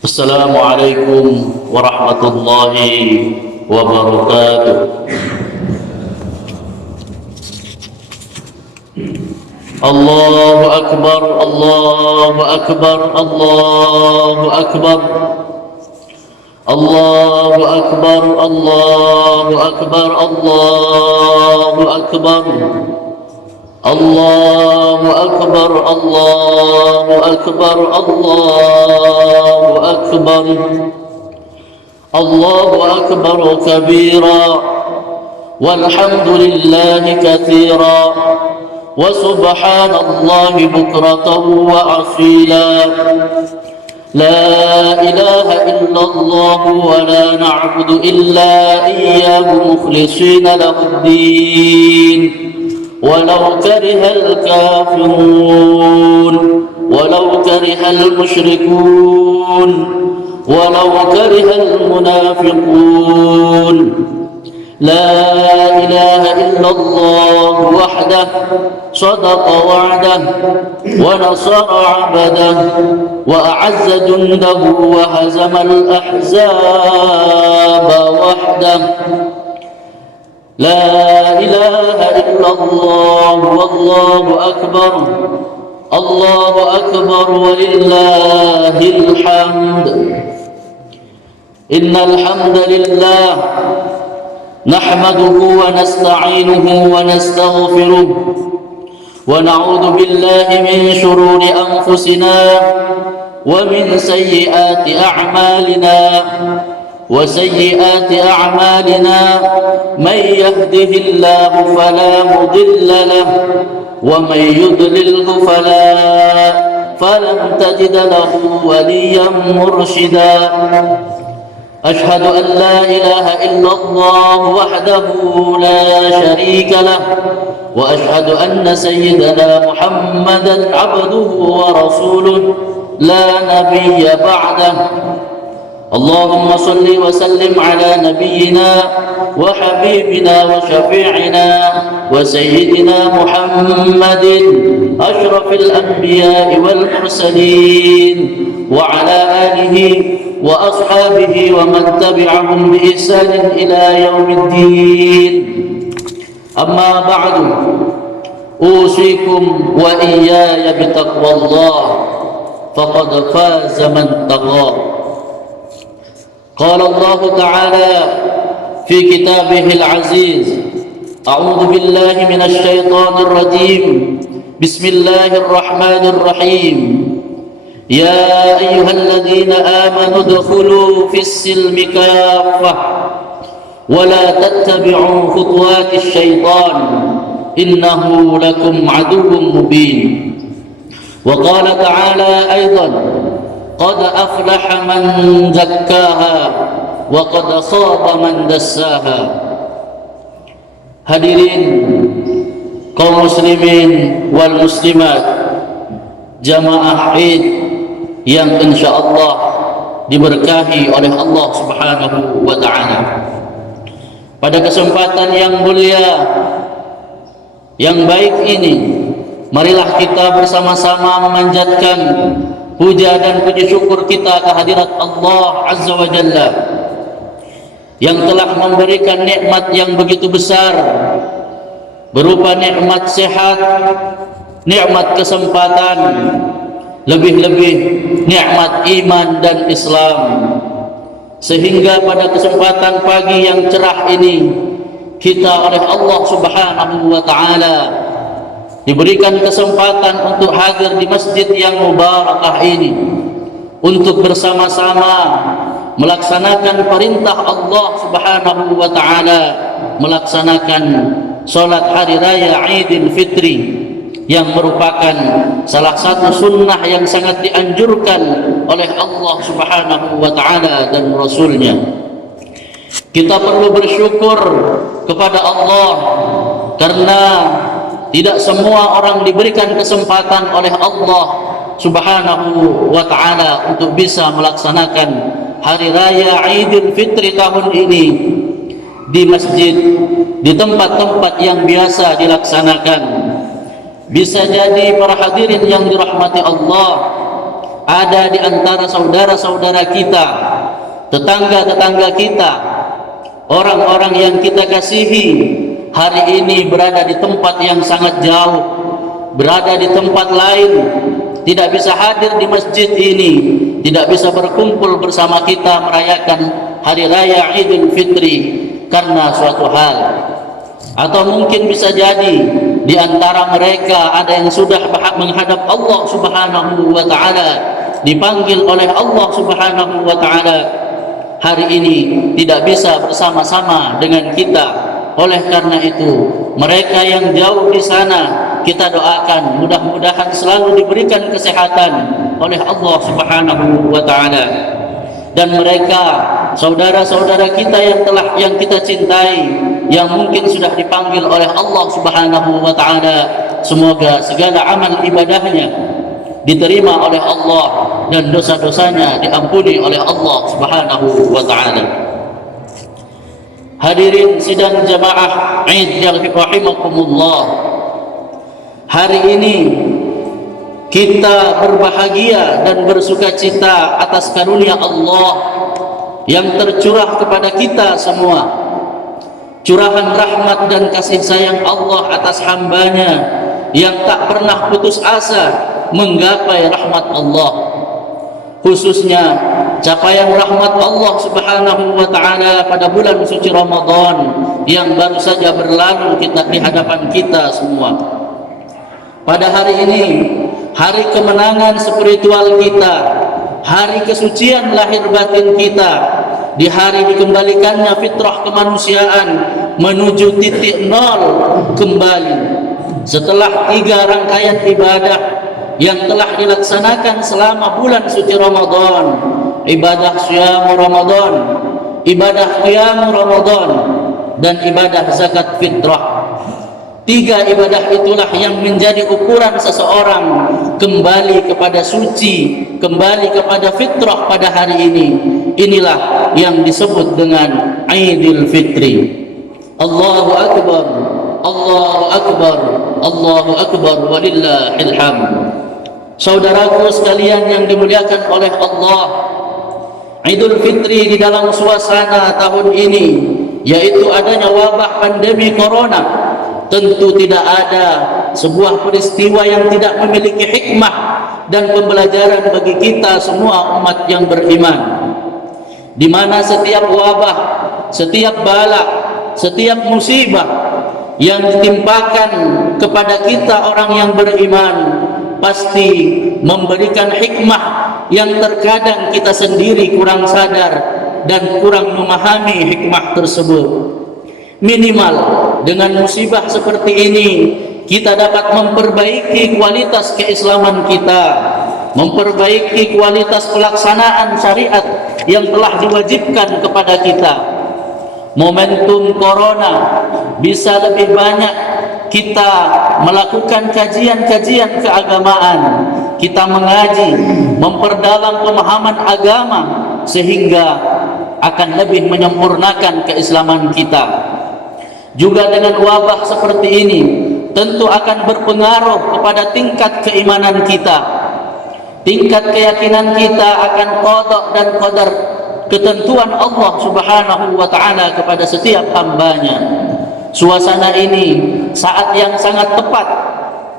Assalamualaikum warahmatullahi wabarakatuh. Allahu Akbar, Allahu Akbar, Allahu Akbar. Allahu Akbar, Allahu Akbar, Allahu Akbar. Allahu Akbar, Allahu Akbar, Allahu Akbar. Allahu Akbar kabira walhamdulillahi katsira wa subhanallahi bukratan wa asila. La ilaha illallah wa la na'budu illa iyyahu mukhlishina lahud-din ولو كره الكافرون ولو كره المشركون ولو كره المنافقون. لا إله إلا الله وحده صدق وعده ونصر عبده وأعز جنده وهزم الأحزاب وحده. لا إله إلا الله والله أكبر الله أكبر ولله الحمد. إن الحمد لله نحمده ونستعينه ونستغفره ونعوذ بالله من شرور أنفسنا ومن سيئات أعمالنا وسيئات أعمالنا من يهده الله فلا مضل له ومن يضلله فلن تجد له وليا مرشدا. أشهد أن لا إله إلا الله وحده لا شريك له وأشهد أن سيدنا محمدا عبده ورسوله لا نبي بعده. اللهم صل وسلم على نبينا وحبيبنا وشفيعنا وسيدنا محمد أشرف الأنبياء والمرسلين وعلى آله وأصحابه ومن تبعهم بإحسان إلى يوم الدين. أما بعد أوصيكم وإياي بتقوى الله فقد فاز من تقى. قال الله تعالى في كتابه العزيز: أعوذ بالله من الشيطان الرجيم بسم الله الرحمن الرحيم. يا أيها الذين آمنوا ادخلوا في السلم كافة ولا تتبعوا خطوات الشيطان إنه لكم عدو مبين. وقال تعالى أيضا: قد أفلح من زكاها وقد خاب من دساها. Hadirin kaum muslimin wal muslimat, jamaah Id yang insyaallah diberkahi oleh Allah Subhanahu wa taala. Pada kesempatan yang mulia yang baik ini, marilah kita bersama-sama memanjatkan puja dan puji syukur kita kehadirat Allah Azza wa Jalla yang telah memberikan nikmat yang begitu besar berupa nikmat sehat, nikmat kesempatan, lebih-lebih nikmat iman dan Islam, sehingga pada kesempatan pagi yang cerah ini kita oleh Allah Subhanahu wa taala diberikan kesempatan untuk hadir di masjid yang mubarakah ini untuk bersama-sama melaksanakan perintah Allah Subhanahu wa taala, melaksanakan salat hari raya Idul Fitri yang merupakan salah satu sunnah yang sangat dianjurkan oleh Allah Subhanahu wa taala dan Rasulnya. Kita perlu bersyukur kepada Allah karena tidak semua orang diberikan kesempatan oleh Allah Subhanahu wa taala untuk bisa melaksanakan hari raya Idul Fitri tahun ini di masjid, di tempat-tempat yang biasa dilaksanakan. Bisa jadi para hadirin yang dirahmati Allah, ada di antara saudara-saudara kita, tetangga-tetangga kita, orang-orang yang kita kasihi, hari ini berada di tempat yang sangat jauh, berada di tempat lain, tidak bisa hadir di masjid ini, tidak bisa berkumpul bersama kita merayakan hari raya Idul Fitri karena suatu hal. Atau mungkin bisa jadi di antara mereka ada yang sudah menghadap Allah Subhanahu wa taala, dipanggil oleh Allah Subhanahu wa taala, hari ini tidak bisa bersama-sama dengan kita. Oleh karena itu, mereka yang jauh di sana, kita doakan mudah-mudahan selalu diberikan kesehatan oleh Allah Subhanahu wa taala. Dan mereka saudara-saudara kita yang kita cintai, yang mungkin sudah dipanggil oleh Allah Subhanahu wa taala, semoga segala amal ibadahnya diterima oleh Allah dan dosa-dosanya diampuni oleh Allah Subhanahu wa taala. Hadirin sidang jamaah Id yang rahimakumullah, hari ini kita berbahagia dan bersukacita atas karunia Allah yang tercurah kepada kita semua, curahan rahmat dan kasih sayang Allah atas hambanya yang tak pernah putus asa menggapai rahmat Allah, khususnya capaian rahmat Allah Subhanahu wa taala pada bulan suci Ramadan yang baru saja berlalu di hadapan kita semua. Pada hari ini, hari kemenangan spiritual kita, hari kesucian lahir batin kita, di hari dikembalikannya fitrah kemanusiaan menuju titik nol kembali setelah 3 rangkaian ibadah yang telah dilaksanakan selama bulan suci Ramadan, ibadah syam Ramadan, ibadah qiyam Ramadan, dan ibadah zakat fitrah. 3 ibadah itulah yang menjadi ukuran seseorang kembali kepada suci, kembali kepada fitrah pada hari ini. Inilah yang disebut dengan Idul Fitri. Allahu Akbar, Allahu Akbar, Allahu Akbar, walillahil hamd. Saudaraku sekalian yang dimuliakan oleh Allah, Idul Fitri di dalam suasana tahun ini, yaitu adanya wabah pandemi corona, tentu tidak ada sebuah peristiwa yang tidak memiliki hikmah dan pembelajaran bagi kita semua umat yang beriman, di mana setiap wabah, setiap bala, setiap musibah yang ditimpakan kepada kita orang yang beriman pasti memberikan hikmah yang terkadang kita sendiri kurang sadar dan kurang memahami hikmah tersebut. Minimal dengan musibah seperti ini kita dapat memperbaiki kualitas keislaman kita, memperbaiki kualitas pelaksanaan syariat yang telah diwajibkan kepada kita. Momentum corona bisa lebih banyak kita melakukan kajian-kajian keagamaan, kita mengaji, memperdalam pemahaman agama sehingga akan lebih menyempurnakan keislaman kita. Juga dengan wabah seperti ini tentu akan berpengaruh kepada tingkat keimanan kita, tingkat keyakinan kita akan qada dan qadar, ketentuan Allah Subhanahu wa taala kepada setiap hambanya. Suasana ini saat yang sangat tepat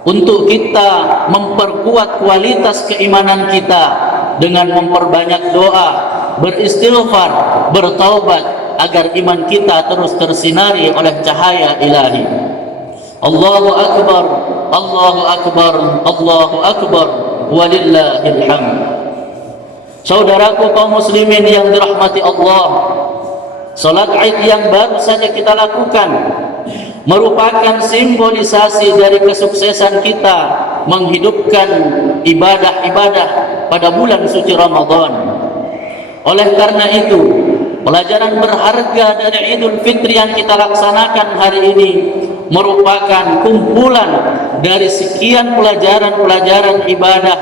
untuk kita memperkuat kualitas keimanan kita dengan memperbanyak doa, beristighfar, bertaubat agar iman kita terus tersinari oleh cahaya ilahi. Allahu Akbar, Allahu Akbar, Allahu Akbar, walillahil hamd. Saudaraku kaum muslimin yang dirahmati Allah, salat Id yang baru saja kita lakukan merupakan simbolisasi dari kesuksesan kita menghidupkan ibadah-ibadah pada bulan suci Ramadan. Oleh karena itu, pelajaran berharga dari Idul Fitri yang kita laksanakan hari ini merupakan kumpulan dari sekian pelajaran-pelajaran ibadah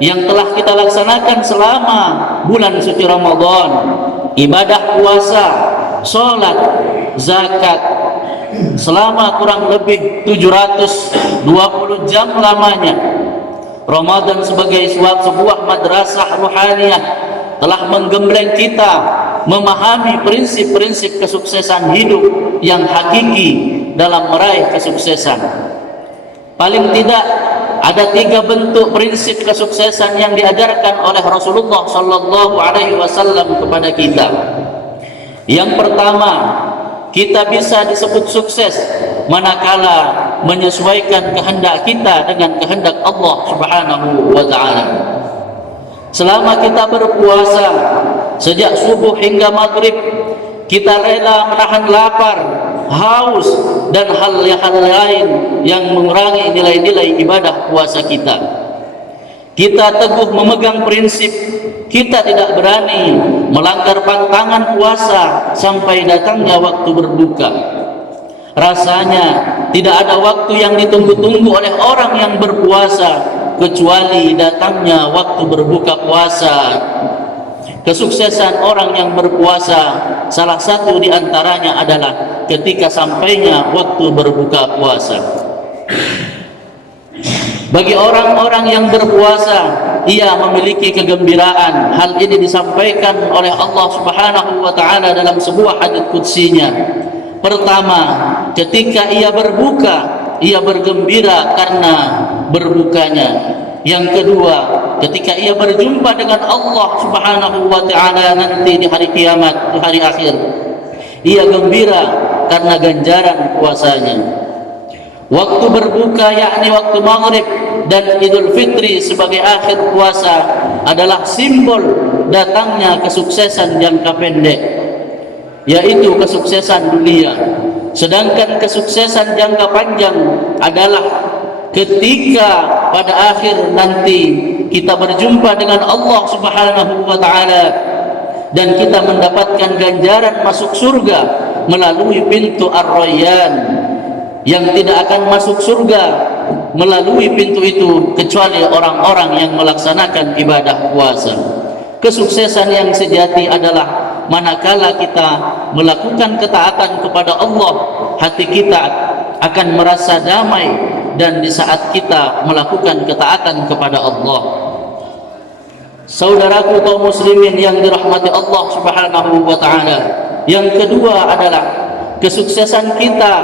yang telah kita laksanakan selama bulan suci Ramadan. Ibadah puasa, sholat, zakat, selama kurang lebih 720 jam lamanya. Ramadan sebagai sebuah madrasah ruhaniyah telah menggembleng kita memahami prinsip-prinsip kesuksesan hidup yang hakiki dalam meraih kesuksesan. Paling tidak ada 3 bentuk prinsip kesuksesan yang diajarkan oleh Rasulullah sallallahu alaihi wasallam kepada kita. Yang pertama, kita bisa disebut sukses manakala menyesuaikan kehendak kita dengan kehendak Allah Subhanahu wa taala. Selama kita berpuasa sejak subuh hingga maghrib, kita rela menahan lapar, haus dan hal-hal lain yang mengurangi nilai-nilai ibadah puasa kita. Kita teguh memegang prinsip kita tidak berani melanggar pantangan puasa sampai datangnya waktu berbuka. Rasanya tidak ada waktu yang ditunggu-tunggu oleh orang yang berpuasa kecuali datangnya waktu berbuka puasa. Kesuksesan orang yang berpuasa salah satu di antaranya adalah ketika sampainya waktu berbuka puasa. Bagi orang-orang yang berpuasa, ia memiliki kegembiraan. Hal ini disampaikan oleh Allah Subhanahu wa taala dalam sebuah hadits qudsinya. Pertama, ketika ia berbuka, ia bergembira karena berbukanya. Yang kedua, ketika ia berjumpa dengan Allah Subhanahu wa taala nanti di hari kiamat, di hari akhir, ia gembira karena ganjaran puasanya. Waktu berbuka yakni waktu maghrib dan Idul Fitri sebagai akhir puasa adalah simbol datangnya kesuksesan jangka pendek, yaitu kesuksesan dunia. Sedangkan kesuksesan jangka panjang adalah ketika pada akhir nanti kita berjumpa dengan Allah Subhanahu wa taala dan kita mendapatkan ganjaran masuk surga melalui pintu Ar-Rayyan. Yang tidak akan masuk surga melalui pintu itu kecuali orang-orang yang melaksanakan ibadah puasa. Kesuksesan yang sejati adalah manakala kita melakukan ketaatan kepada Allah, hati kita akan merasa damai, dan di saat kita melakukan ketaatan kepada Allah. Saudaraku kaum muslimin yang dirahmati Allah Subhanahu wa taala, yang kedua adalah kesuksesan kita.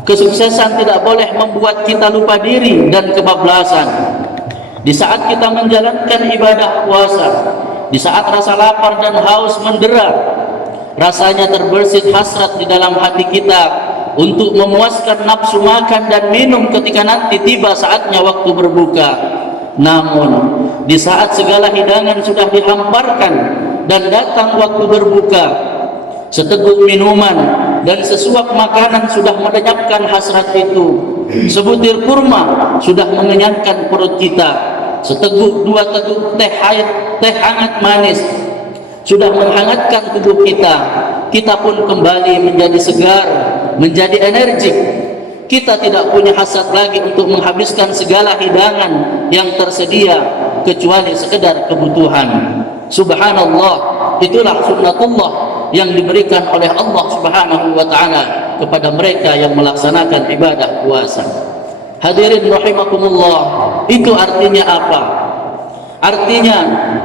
Kesuksesan tidak boleh membuat kita lupa diri dan kebablasan. Di saat kita menjalankan ibadah puasa, di saat rasa lapar dan haus mendera, rasanya terbersit hasrat di dalam hati kita untuk memuaskan nafsu makan dan minum ketika nanti tiba saatnya waktu berbuka. Namun, di saat segala hidangan sudah dihamparkan dan datang waktu berbuka, seteguk minuman dan sesuap makanan sudah melenyapkan hasrat itu. Sebutir kurma sudah mengenyangkan perut kita. Seteguk 2 teguk teh hangat manis sudah menghangatkan tubuh kita. Kita pun kembali menjadi segar, menjadi energik. Kita tidak punya hasrat lagi untuk menghabiskan segala hidangan yang tersedia kecuali sekedar kebutuhan. Subhanallah, itulah sunnatullah yang diberikan oleh Allah Subhanahu wa taala kepada mereka yang melaksanakan ibadah puasa. Hadirin rahimakumullah, itu artinya apa? Artinya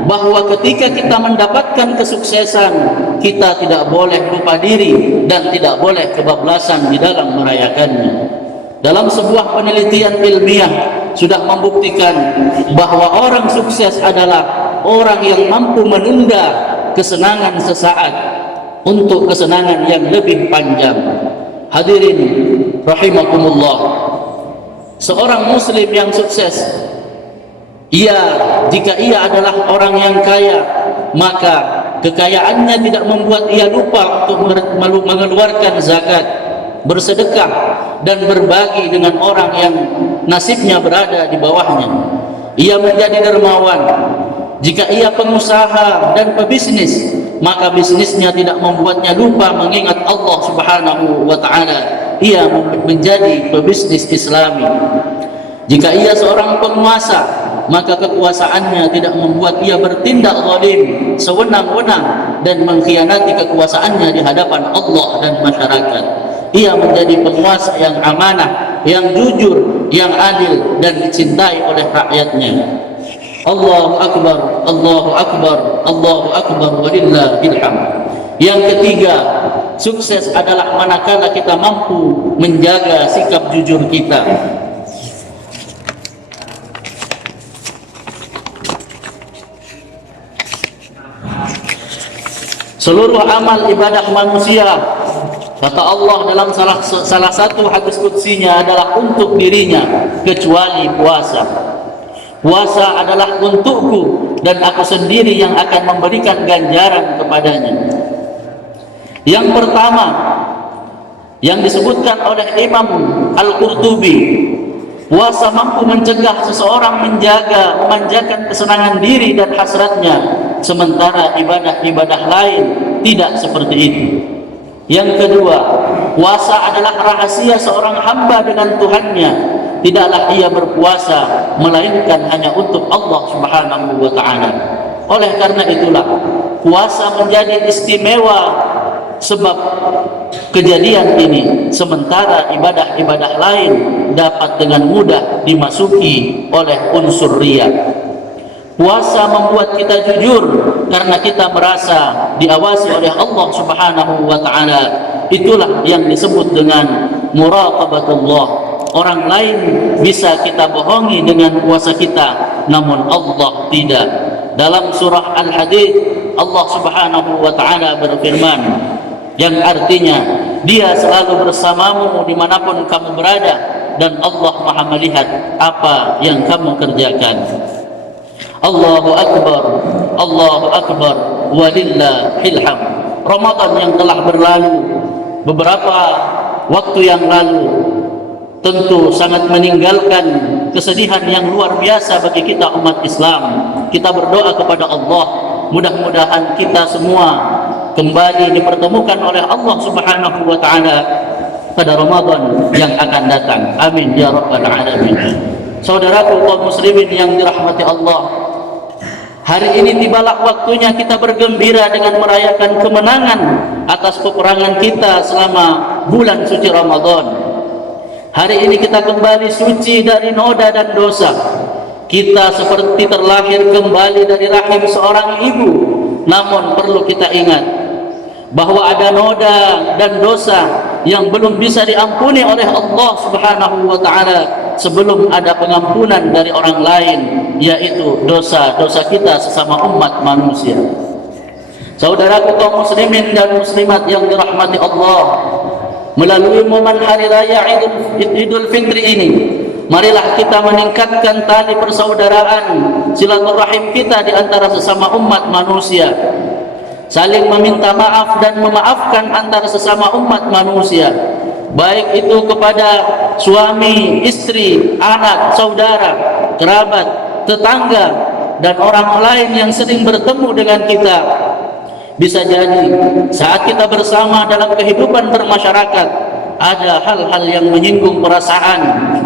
bahwa ketika kita mendapatkan kesuksesan, kita tidak boleh lupa diri dan tidak boleh kebablasan di dalam merayakannya. Dalam sebuah penelitian ilmiah sudah membuktikan bahwa orang sukses adalah orang yang mampu menunda kesenangan sesaat untuk kesenangan yang lebih panjang. Hadirin rahimakumullah, seorang muslim yang sukses, jika ia adalah orang yang kaya, maka kekayaannya tidak membuat ia lupa untuk mengeluarkan zakat, bersedekah dan berbagi dengan orang yang nasibnya berada di bawahnya. Ia menjadi dermawan. Jika ia pengusaha dan pebisnis, maka bisnisnya tidak membuatnya lupa mengingat Allah Subhanahu wa taala. Ia menjadi pebisnis Islami. Jika ia seorang penguasa, maka kekuasaannya tidak membuat ia bertindak zalim, sewenang-wenang dan mengkhianati kekuasaannya di hadapan Allah dan masyarakat. Ia menjadi penguasa yang amanah, yang jujur, yang adil dan dicintai oleh rakyatnya. Allahu Akbar, Allahu Akbar, Allahu Akbar, walillahil hamd. Yang ketiga, sukses adalah manakala kita mampu menjaga sikap jujur kita. Seluruh amal ibadah manusia, kata Allah dalam salah satu hadis qudsinya, adalah untuk dirinya kecuali puasa. Puasa adalah untukku dan aku sendiri yang akan memberikan ganjaran kepadanya. Yang pertama yang disebutkan oleh Imam Al-Qurtubi, puasa mampu mencegah seseorang memanjakan kesenangan diri dan hasratnya, sementara ibadah-ibadah lain tidak seperti itu. Yang kedua, puasa adalah rahasia seorang hamba dengan Tuhannya. Tidaklah ia berpuasa melainkan hanya untuk Allah Subhanahu wa ta'ala. Oleh karena itulah puasa menjadi istimewa sebab kejadian ini, sementara ibadah-ibadah lain dapat dengan mudah dimasuki oleh unsur riya. Puasa membuat kita jujur karena kita merasa diawasi oleh Allah Subhanahu wa ta'ala. Itulah yang disebut dengan muraqabatullah. Orang lain bisa kita bohongi dengan puasa kita, namun Allah tidak. Dalam surah Al-Hadid, Allah Subhanahu wa ta'ala berfirman, yang artinya Dia selalu bersamamu dimanapun kamu berada, dan Allah Maha melihat apa yang kamu kerjakan. Allahu Akbar, Allahu Akbar, walillahil hamd. Ramadan yang telah berlalu, beberapa waktu yang lalu, tentu sangat meninggalkan kesedihan yang luar biasa bagi kita umat Islam. Kita berdoa kepada Allah, mudah-mudahan kita semua kembali dipertemukan oleh Allah Subhanahu wa ta'ala pada Ramadan yang akan datang. Amin ya rabbal alamin. Saudaraku kaum muslimin yang dirahmati Allah, hari ini tibalah waktunya kita bergembira dengan merayakan kemenangan atas peperangan kita selama bulan suci Ramadan. Hari ini kita kembali suci dari noda dan dosa. Kita seperti terlahir kembali dari rahim seorang ibu. Namun perlu kita ingat bahwa ada noda dan dosa yang belum bisa diampuni oleh Allah Subhanahu wa ta'ala sebelum ada pengampunan dari orang lain, yaitu dosa-dosa kita sesama umat manusia. Saudaraku kaum muslimin dan muslimat yang dirahmati Allah, melalui momen hari raya Idul Fitri ini, marilah kita meningkatkan tali persaudaraan, silaturahim kita di antara sesama umat manusia, saling meminta maaf dan memaafkan antara sesama umat manusia, baik itu kepada suami, istri, anak, saudara, kerabat, tetangga, dan orang lain yang sering bertemu dengan kita. Bisa jadi saat kita bersama dalam kehidupan bermasyarakat, ada hal-hal yang menyinggung perasaan,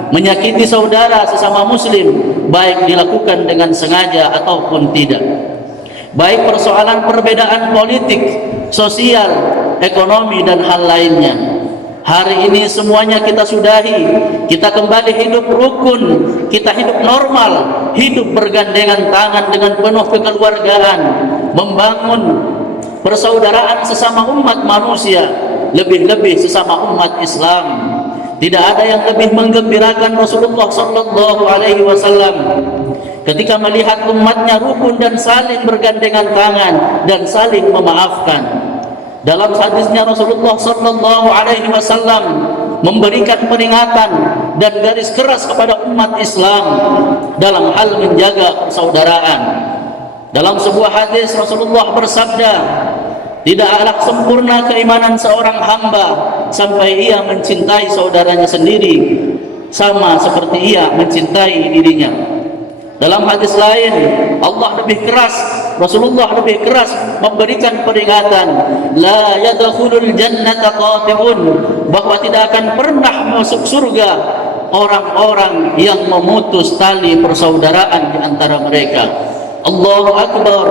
menyakiti saudara sesama muslim, baik dilakukan dengan sengaja ataupun tidak. Baik persoalan perbedaan politik, sosial, ekonomi, dan hal lainnya. Hari ini semuanya kita sudahi. Kita kembali hidup rukun, kita hidup normal, hidup bergandengan tangan dengan penuh kekeluargaan, membangun persaudaraan sesama umat manusia, lebih-lebih sesama umat Islam. Tidak ada yang lebih menggembirakan Rasulullah sallallahu alaihi wasallam ketika melihat umatnya rukun dan saling bergandengan tangan dan saling memaafkan. Dalam hadisnya Rasulullah sallallahu alaihi wasallam memberikan peringatan dan garis keras kepada umat Islam dalam hal menjaga persaudaraan. Dalam sebuah hadis Rasulullah bersabda, tidaklah sempurna keimanan seorang hamba sampai ia mencintai saudaranya sendiri sama seperti ia mencintai dirinya. Dalam hadis lain, Allah lebih keras, Rasulullah lebih keras memberikan peringatan, la yadkhulul jannata qati'un, bahwa tidak akan pernah masuk surga orang-orang yang memutus tali persaudaraan di antara mereka. Allahu Akbar,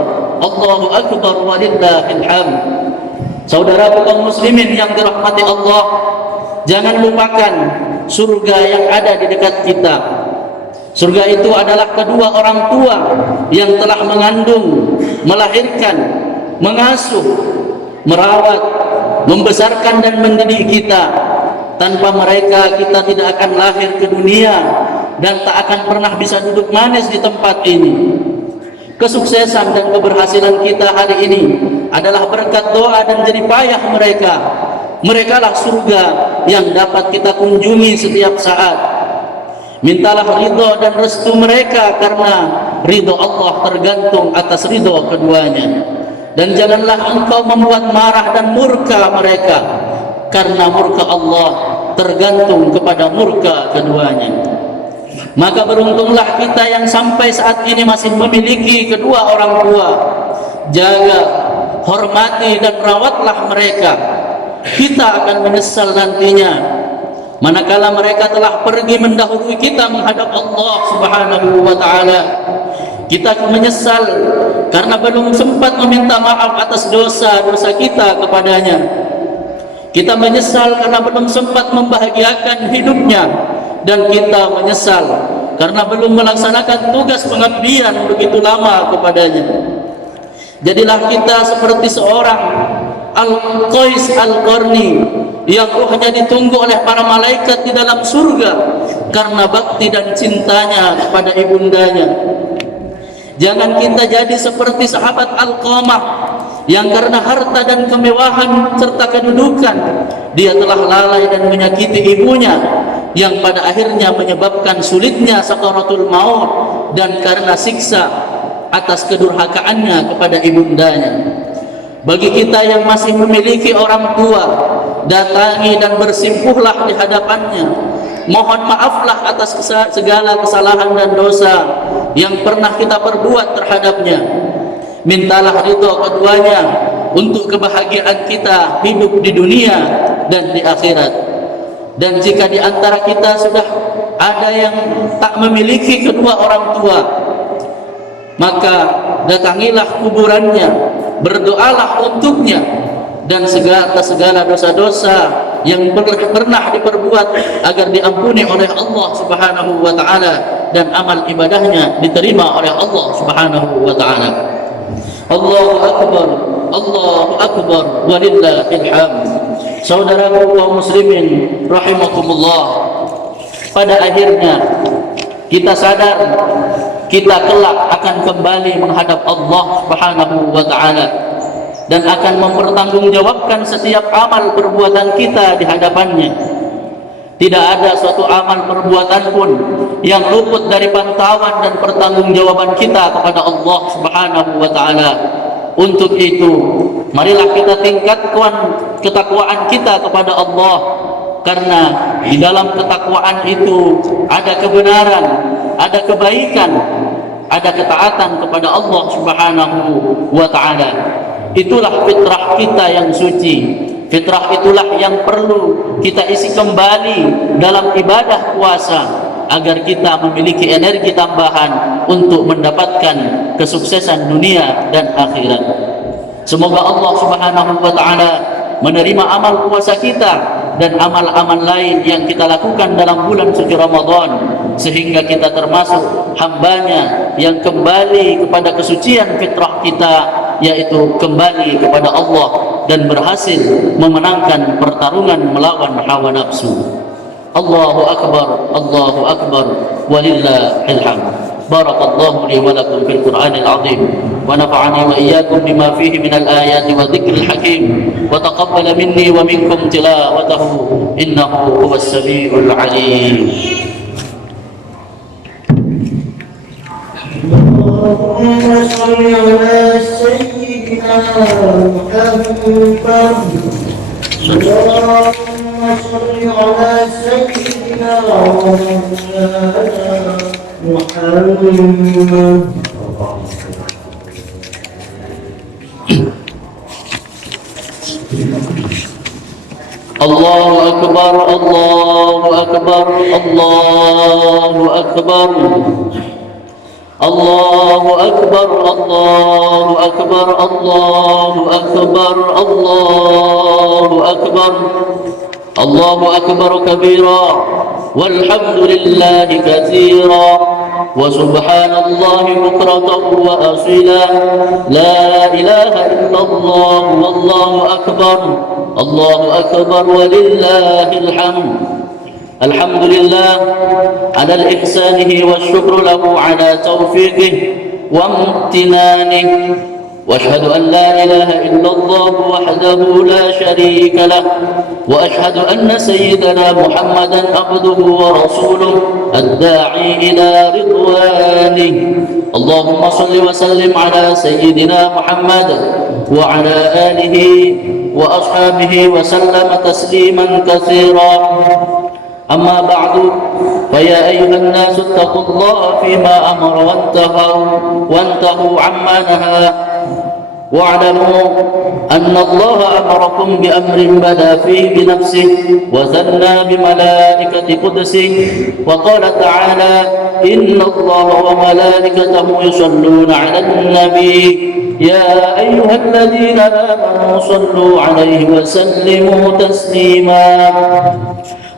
Allahu Akbar, walillahil hamd. Saudara kaum muslimin yang dirahmati Allah, jangan lupakan surga yang ada di dekat kita. Surga itu adalah kedua orang tua yang telah mengandung, melahirkan, mengasuh, merawat, membesarkan dan mendidik kita. Tanpa mereka kita tidak akan lahir ke dunia dan tak akan pernah bisa duduk manis di tempat ini. Kesuksesan dan keberhasilan kita hari ini adalah berkat doa dan jerih payah mereka. Merekalah surga yang dapat kita kunjungi setiap saat. Mintalah ridho dan restu mereka, karena ridho Allah tergantung atas ridho keduanya. Dan janganlah engkau membuat marah dan murka mereka, karena murka Allah tergantung kepada murka keduanya. Maka beruntunglah kita yang sampai saat ini masih memiliki kedua orang tua. Jaga, hormati dan rawatlah mereka. Kita akan menyesal nantinya manakala mereka telah pergi mendahului kita menghadap Allah Subhanahu wa taala. Kita menyesal karena belum sempat meminta maaf atas dosa-dosa kita kepadanya. Kita menyesal karena belum sempat membahagiakan hidupnya, dan kita menyesal karena belum melaksanakan tugas pengabdian begitu lama kepadanya. Jadilah kita seperti seorang Al-Qais Al-Qarni yang rohnya ditunggu oleh para malaikat di dalam surga karena bakti dan cintanya kepada ibundanya. Jangan kita jadi seperti sahabat Al-Qamah yang karena harta dan kemewahan serta kedudukan dia telah lalai dan menyakiti ibunya, yang pada akhirnya menyebabkan sulitnya sakaratul maut dan karena siksa atas kedurhakaannya kepada ibundanya. Bagi kita yang masih memiliki orang tua, datangi dan bersimpuhlah di hadapannya. Mohon maaflah atas segala kesalahan dan dosa yang pernah kita perbuat terhadapnya. Mintalah ridho keduanya untuk kebahagiaan kita hidup di dunia dan di akhirat. Dan jika di antara kita sudah ada yang tak memiliki kedua orang tua, maka datangilah kuburannya, berdoalah untuknya, dan segala dosa-dosa yang pernah diperbuat agar diampuni oleh Allah Subhanahu wa taala dan amal ibadahnya diterima oleh Allah Subhanahu wa taala. Allahu akbar, Allahu akbar, walillahil hamd. Saudaraku kaum muslimin rahimakumullah, pada akhirnya kita sadar kita kelak akan kembali menghadap Allah Subhanahu wa taala dan akan mempertanggungjawabkan setiap amal perbuatan kita di hadapannya. Tidak ada suatu amal perbuatan pun yang luput dari pantauan dan pertanggungjawaban kita kepada Allah Subhanahu wa taala. Untuk itu, marilah kita tingkatkan ketakwaan kita kepada Allah, karena di dalam ketakwaan itu ada kebenaran, ada kebaikan, ada ketaatan kepada Allah Subhanahu wa taala. Itulah fitrah kita yang suci. Fitrah itulah yang perlu kita isi kembali dalam ibadah puasa agar kita memiliki energi tambahan untuk mendapatkan kesuksesan dunia dan akhirat. Semoga Allah Subhanahu wa taala menerima amal puasa kita dan amal-amal lain yang kita lakukan dalam bulan suci Ramadan, sehingga kita termasuk hambanya yang kembali kepada kesucian fitrah kita, yaitu kembali kepada Allah dan berhasil memenangkan pertarungan melawan hawa nafsu. Allahu akbar, walillahil hamd. Barakallahu li wa lakum fil Qur'anil azim wa nafa'ani wa iyyakum bima fihi minal ayati wa dhikril hakim wa taqabbala minni wa minkum tilawatahu innahu huwas samiul alim. اللهم صل على سيدنا محمد. اللهم صل على سيدنا محمد. Allahu akbar, Allahu akbar, Allahu akbar. Allahu akbar, Allahu akbar, Allahu akbar, Allahu akbar. Allahu akbar kabira والحمد لله كثيرا وسبحان الله بكرة وأصيلا لا إله إلا الله والله أكبر الله أكبر ولله الحمد. الحمد لله على الإحسانه والشكر له على توفيقه وامتنانه، وأشهد أن لا إله إلا الله وحده لا شريك له، وأشهد أن سيدنا محمدا عبده ورسوله الداعي إلى رضوانه. اللهم صل وسلم على سيدنا محمد وعلى آله وأصحابه وسلم تسليما كثيرا. أما بعد، فيا أيها الناس اتقوا الله فيما أمر وانتهوا عما نهى، واعلموا أن الله أمركم بأمر بدا فيه بنفسه وثنى بملائكة قدسه، وقال تعالى: إن الله وملائكته يصلون على النبي يا أيها الذين آمنوا صلوا عليه وسلموا تسليما.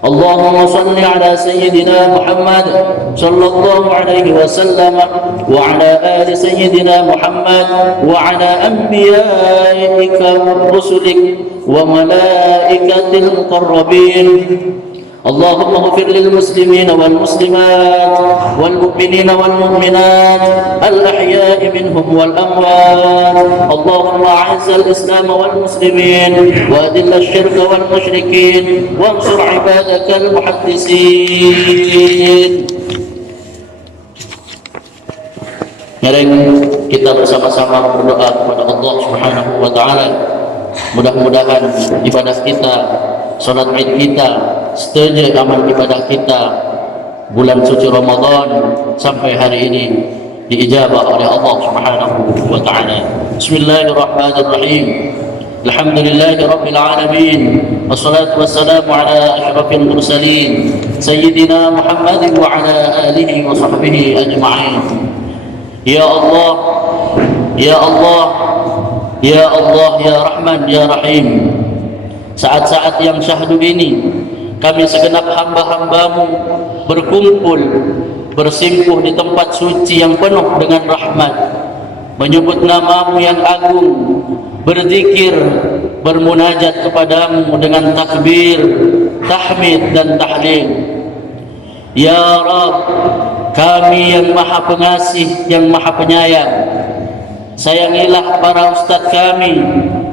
اللهم صل على سيدنا محمد صلى الله عليه وسلم وعلى آل سيدنا محمد وعلى أنبيائك ورسلك وملائكة المقربين. اللهم اغفر للمسلمين والمسلمات والمؤمنين والمؤمنات الأحياء منهم والأموات. اللهم أعز الإسلام والمسلمين وأذل الشرك والمشركين وانصر عبادك المحدثين. Mari kita bersama-sama berdoa kepada Allah Subhanahu wa taala. Mudah-mudahan ibadah kita, salat Id kita, setiap amal ibadah kita bulan suci Ramadan sampai hari ini diijabah oleh Allah Subhanahu wa taala. Bismillahirrahmanirrahim. Alhamdulillahi rabbil alamin. Wassalatu wassalamu ala asyrafil mursalin sayyidina Muhammadin wa ala alihi wa sahbihi ajma'in. Ya Allah, ya Allah, ya Allah, ya Rahman, ya Rahim. Saat-saat yang syahdu ini kami segenap hamba-hambamu berkumpul bersimpuh di tempat suci yang penuh dengan rahmat, menyebut namamu yang agung, berzikir, bermunajat kepadamu dengan takbir, tahmid dan tahlil. Ya Rabb, kami yang maha pengasih, yang maha penyayang, sayangilah para ustaz kami,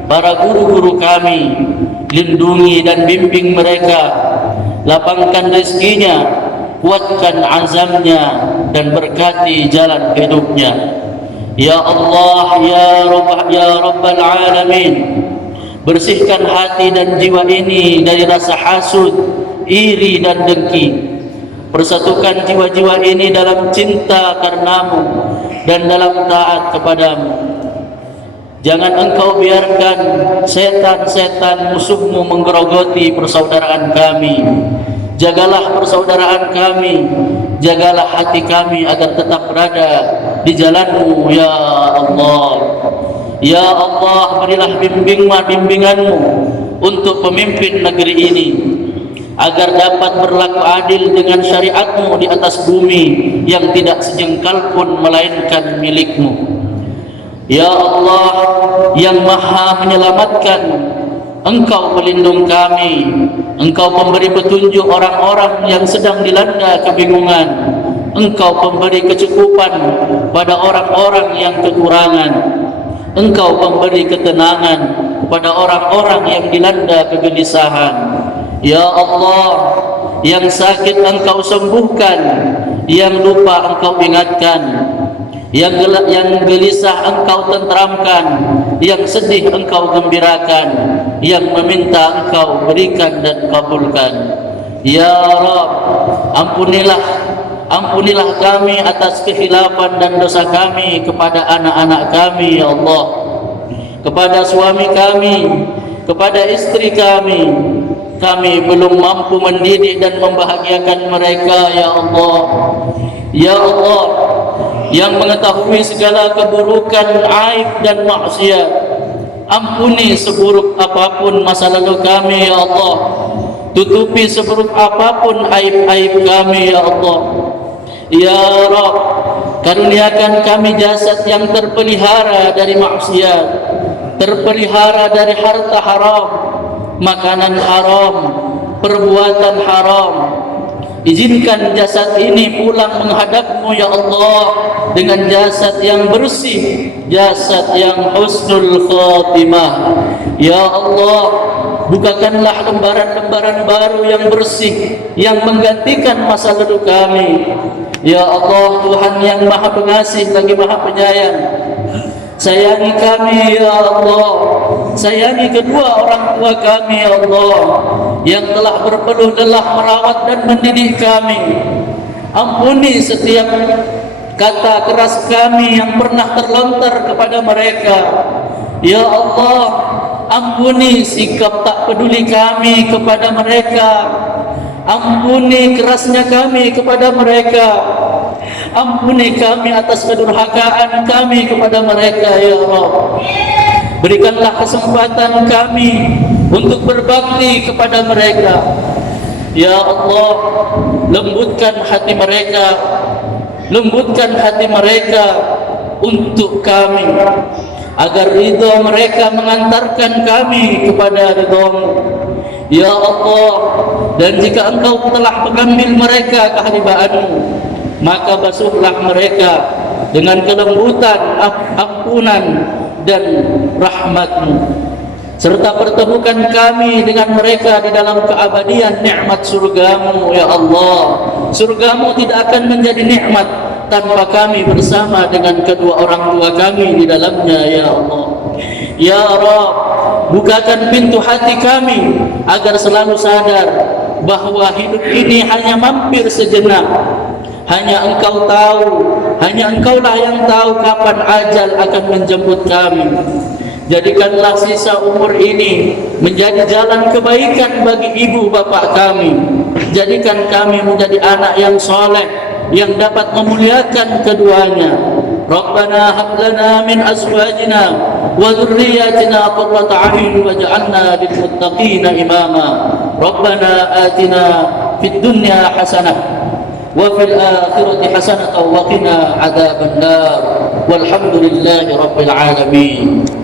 para guru-guru kami, lindungi dan bimbing mereka, lapangkan rezekinya, kuatkan azamnya, dan berkati jalan hidupnya. Ya Allah, ya Rabbal Alamin, bersihkan hati dan jiwa ini dari rasa hasud, iri dan dengki. Persatukan jiwa-jiwa ini dalam cinta karenamu dan dalam taat kepadamu. Jangan engkau biarkan setan-setan musuhmu menggerogoti persaudaraan kami. Jagalah persaudaraan kami, jagalah hati kami agar tetap berada di jalanmu, ya Allah. Ya Allah, berilah bimbinganmu untuk pemimpin negeri ini, agar dapat berlaku adil dengan syariatmu di atas bumi yang tidak sejengkal pun melainkan milikmu. Ya Allah yang maha menyelamatkan, Engkau pelindung kami, Engkau pemberi petunjuk orang-orang yang sedang dilanda kebingungan, Engkau pemberi kecukupan pada orang-orang yang kekurangan, Engkau pemberi ketenangan kepada orang-orang yang dilanda kegelisahan. Ya Allah, yang sakit Engkau sembuhkan, yang lupa Engkau ingatkan, yang gelisah Engkau tenteramkan, yang sedih Engkau gembirakan, yang meminta Engkau berikan dan kabulkan. Ya Rabb, ampunilah kami atas kekhilafan dan dosa kami kepada anak-anak kami, ya Allah, kepada suami kami, kepada istri kami. Kami belum mampu mendidik dan membahagiakan mereka, ya Allah. Ya Allah, yang mengetahui segala keburukan, aib dan maksiat, ampuni seburuk apapun masa lalu kami, ya Allah. tutupi seburuk apapun aib-aib kami ya Allah. Ya Rabb, karuniakan kami jasad yang terpelihara dari maksiat, terpelihara dari harta haram, makanan haram, perbuatan haram. Izinkan jasad ini pulang menghadap-Mu ya Allah dengan jasad yang bersih, jasad yang husnul khatimah. Ya Allah, bukakanlah lembaran-lembaran baru yang bersih yang menggantikan masa lalu kami. Ya Allah, Tuhan yang Maha Pengasih lagi Maha Penyayang, sayangi kami ya Allah, sayangi kedua orang tua kami ya Allah yang telah berpeluh lelah merawat dan mendidik kami. Ampuni setiap kata keras kami yang pernah terlontar kepada mereka. Ya Allah, ampuni sikap tak peduli kami kepada mereka. Ampuni kerasnya kami kepada mereka. Ampuni kami atas kedurhakaan kami kepada mereka ya Allah. Berikanlah kesempatan kami untuk berbakti kepada mereka. Ya Allah, lembutkan hati mereka, lembutkan hati mereka untuk kami, agar ridha mereka mengantarkan kami kepada ridha-Mu. Ya Allah, dan jika Engkau telah mengambil mereka kehadiran-Mu, maka basuhlah mereka dengan kelembutan, ampunan dan rahmat-Mu, serta pertemukan kami dengan mereka di dalam keabadian nikmat surga-Mu ya Allah. Surga-Mu tidak akan menjadi nikmat tanpa kami bersama dengan kedua orang tua kami di dalamnya ya Allah. Ya Rabb, bukakan pintu hati kami agar selalu sadar bahwa hidup ini hanya mampir sejenak. Hanya Engkau tahu, hanya Engkaulah yang tahu kapan ajal akan menjemput kami. Jadikanlah sisa umur ini menjadi jalan kebaikan bagi ibu bapak kami. Jadikan kami menjadi anak yang soleh, yang dapat memuliakan keduanya. Rabbana hab lana min azwajina wa dhurriyyatina qurrata a'yun waj'alna lil muttaqina imama. Rabbana atina fid dunya hasanah wa fil akhirati hasanatan wa qina adzabannar. Walhamdulillahi rabbil alamin.